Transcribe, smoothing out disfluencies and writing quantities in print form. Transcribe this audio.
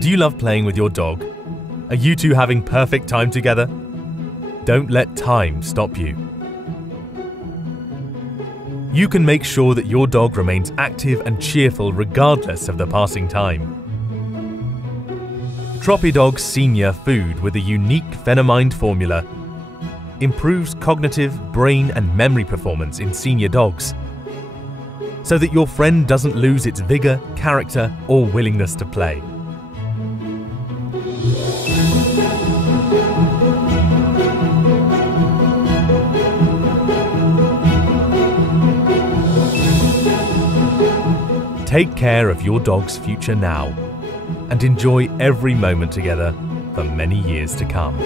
Do you love playing with your dog? Are you two having perfect time together? Don't let time stop you. You can make sure that your dog remains active and cheerful regardless of the passing time. TropiDog SENIOR food with a unique Phenomind formula improves cognitive, brain and memory performance in senior dogs, so that your friend doesn't lose its vigor, character or willingness to play. Take care of your dog's future now and enjoy every moment together for many years to come.